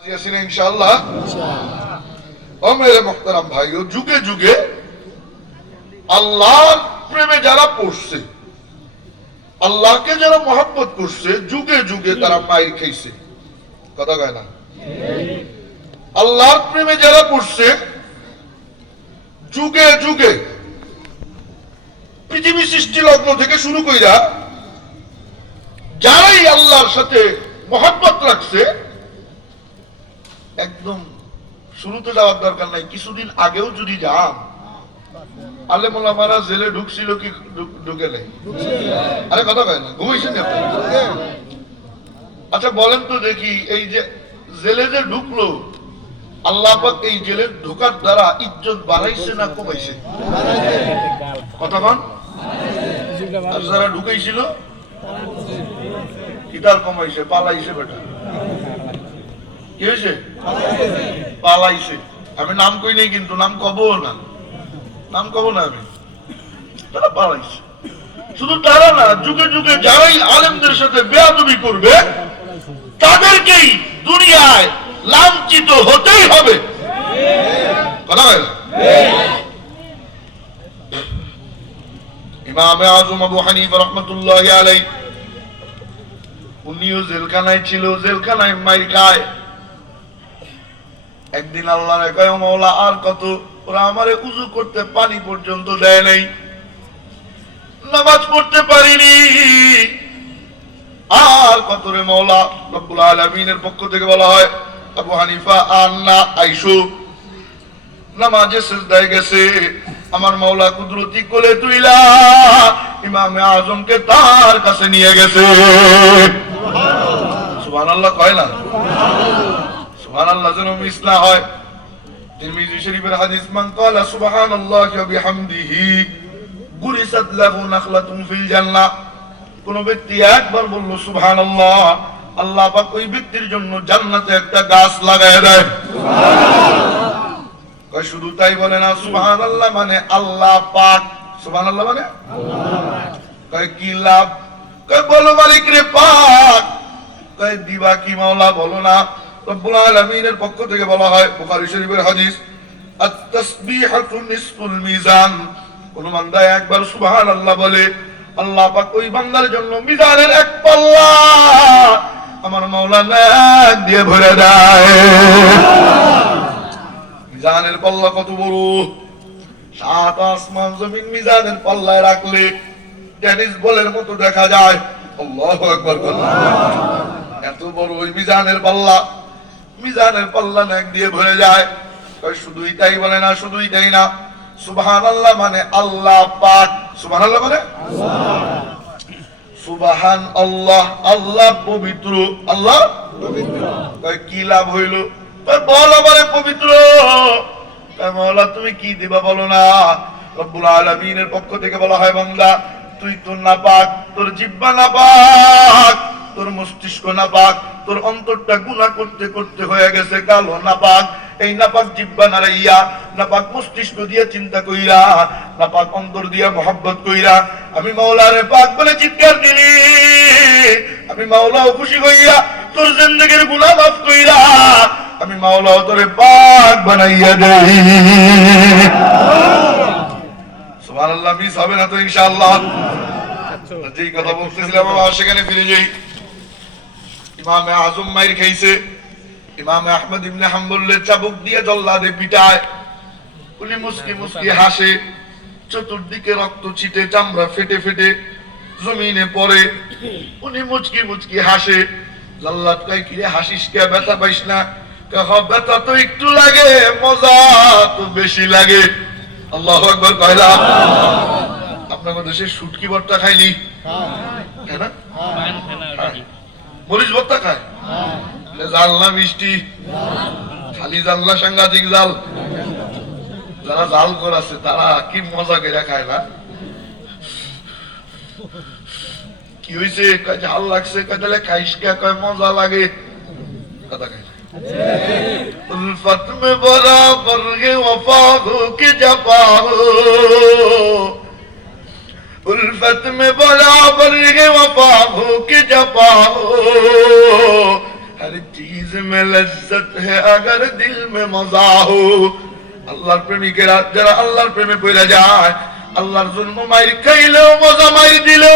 রাজি আছেন ইনশাআল্লাহ। ও মেরে মোহতারাম ভাইও যুগে যুগে আল্লাহর প্রেমে যারা পড়ছে আল্লাহকে যারা মহাব্বত করছে যুগে যুগে তারা মায়ের খাইছে কথা কয় না? আল্লাহর প্রেমে যারা পড়ছে যুগে যুগে পৃথিবী সৃষ্টি লগ্ন থেকে শুরু কইরা যারাই আল্লাহর সাথে মহাব্বত রাখছে একদম শুরুতে যাওয়ার দরকার নাই, কিছুদিন আগেও যদি যান, আলেমুলামারা জেলে ঢুকছিল কি ঢুকে নেই? আরে কথা কয় না, ঘুমাইছেন আচ্ছা বলেন তো দেখি, এই যে জেলে যে ঢুকলো, আল্লাহ এই জেলের ঢোকার দ্বারা ইজ্জত বাড়াইছে না কমাইছে? কন। আর যারা ঢুকাইছিল কিতার কমাইছে? পালাইছে বেটা। কি হয়েছে? পালাইছে। আমি নাম কই নাই কিন্তু, নাম কবো না। নাম কব না আমি। তারা পালাইছে। শুধু তারা না, যুগে যুগে যারাই আলেমদের সাথে বেয়াদবি করবে, তাদেরকেই দুনিয়ায় লাঞ্ছিত হতেই হবে। ইমামে আজম আবু হানিফা রহমতুল্লাহ আলাই উনিও জেলখানায় ছিল, জেলখানায় মাইর খায়। একদিন আল্লাহ কয় মৌলা আর কত? ওরা আমারে উজু করতে পানি পর্যন্ত দেয় নাই। নামাজ পড়তে পারিনি। আর কত রে মৌলা রব্বুল আলমিনের পক্ষ থেকে বলা হয়, আবু হানিফা, আন্না, আইসু, নামাজে সেজদায় গেছে। আমার মাওলা কুদরতি কোলে তুইলা ইমামে আজমকে তার কাছে নিয়ে গেছে। সুবহানাল্লাহ কয় না? সুবহানাল্লাহ যেন মিস হয়। তিরমিজি শরীফের হাদিস মান ক্বালা সুবহানাল্লাহি ওয়া বিহামদিহি গুরিসাত লাহু নাখলাতুন ফিল জান্নাহ। কোন ব্যক্তি একবার বলল সুবহানাল্লাহ আল্লাহ পাক ওই ব্যক্তির জন্য জান্নাতে একটা গাছ লাগায় দেয়। কয় শুধু তাই বলে না সুবহানাল্লাহ মানে আল্লাহ পাক। সুবহানাল্লাহ মানে? কয় কি লাভ? কয় বলো মালিক রে পাক। কয় দিবা কি মাওলা বলো না। রব্বুল আলামিনের পক্ষ থেকে বলা হয়, বুখারী শরীফের হাদিস মিজান। কোন বান্দা একবার সুবহানাল্লাহ বলে, আল্লাহ পাক ওই বান্দার জন্য মিজানের এক পাল্লা আমার মাওলা নাক দিয়ে ভরে দেয়। মিজানের পাল্লা কত বড়? সাত আসমান জমিন মিজানের পাল্লায় রাখলে টেনিস বলের মতো দেখা যায়। আল্লাহু আকবার এত বড় ওই মিজানের পাল্লা। মিজানের পাল্লা নাক দিয়ে ভরে যায়। শুধুই তাই বলে না, শুধুই তাই না। সুবহানাল্লাহ মানে আল্লাহ পাক। সুবহানাল্লাহ মানে? সুবহান আল্লাহ আল্লাহ পবিত্র। আল্লাহ কি লাভ হইল? বল পবিত্র। তুমি কি দিবা বলো না? রব্বুল পক্ষ থেকে বলা হয়, বান্দা, তুই তো নাপাক, তোর জিব্বা নাপাক, তোর মস্তিষ্ক নাপাক তোর অন্তরটা গুনাহ করতে করতে হয়ে গেছে কালো নাপাক। এই নাপাক জিব্বা নারাইয়া নাপাক মস্তিষ্ক দিয়ে চিন্তা কইরা নাপাক অন্তর দিয়া মোহাব্বত কইরা আমি মাওলারে পাক বলে চিৎকার দিলি। আমি মাওলাও খুশি হইয়া তোর জিন্দগির গুনাহ মাফ কইরা আমি মাওলাও তোরে পাক বানাইয়া দেই। সুবহানাল্লাহ মিস হবে না তো ইনশাআল্লাহ। যেই কথা বলতেছিলাম আবার সেখানে ফিরে যাই। ইমামে আজম মাইর খাইছে ইমামে আহমদ ইবনে হাম্বলের চাবুক দিয়ে জল্লাদে পিটায়। উনি মুসকি মুসকি হাসে। চতুর্দিকে রক্ত ছিটে চামড়া ফেটে ফেটে জমিনে পড়ে। উনি মুচকি মুচকি হাসে। জল্লাদ কয় কিরে হাসিস কে? ব্যথা পাইস না? কয়, "হ, ব্যথা তো একটু লাগে মজা তো বেশি লাগে। আল্লাহ একবার কয়লা আপনার দেশে শুটকি ভর্তা খাইনি তাই না। মরিচ ভর্তা খায় এ জাল না মিষ্টি খালি জাল না সাংঘাতিক জাল যারা জাল করাছে তারা কি মজা করে খায় না কি হয়েছে কয় ঝাল লাগছে কয় তাহলে খাইস কে কয় মজা লাগে কথা খাই उल्फत में बराबर के वफा हो के जपा हो الفت میں برابر وفا ہو کہ جفا ہو۔ ہر چیز میں لذت ہے اگر دل میں مزہ ہو۔ আল্লাহর اللہ যারা আল্লাহর প্রেমে পড়ে যায় আল্লাহর জন্য کئی لو মজা মায়ের دلو۔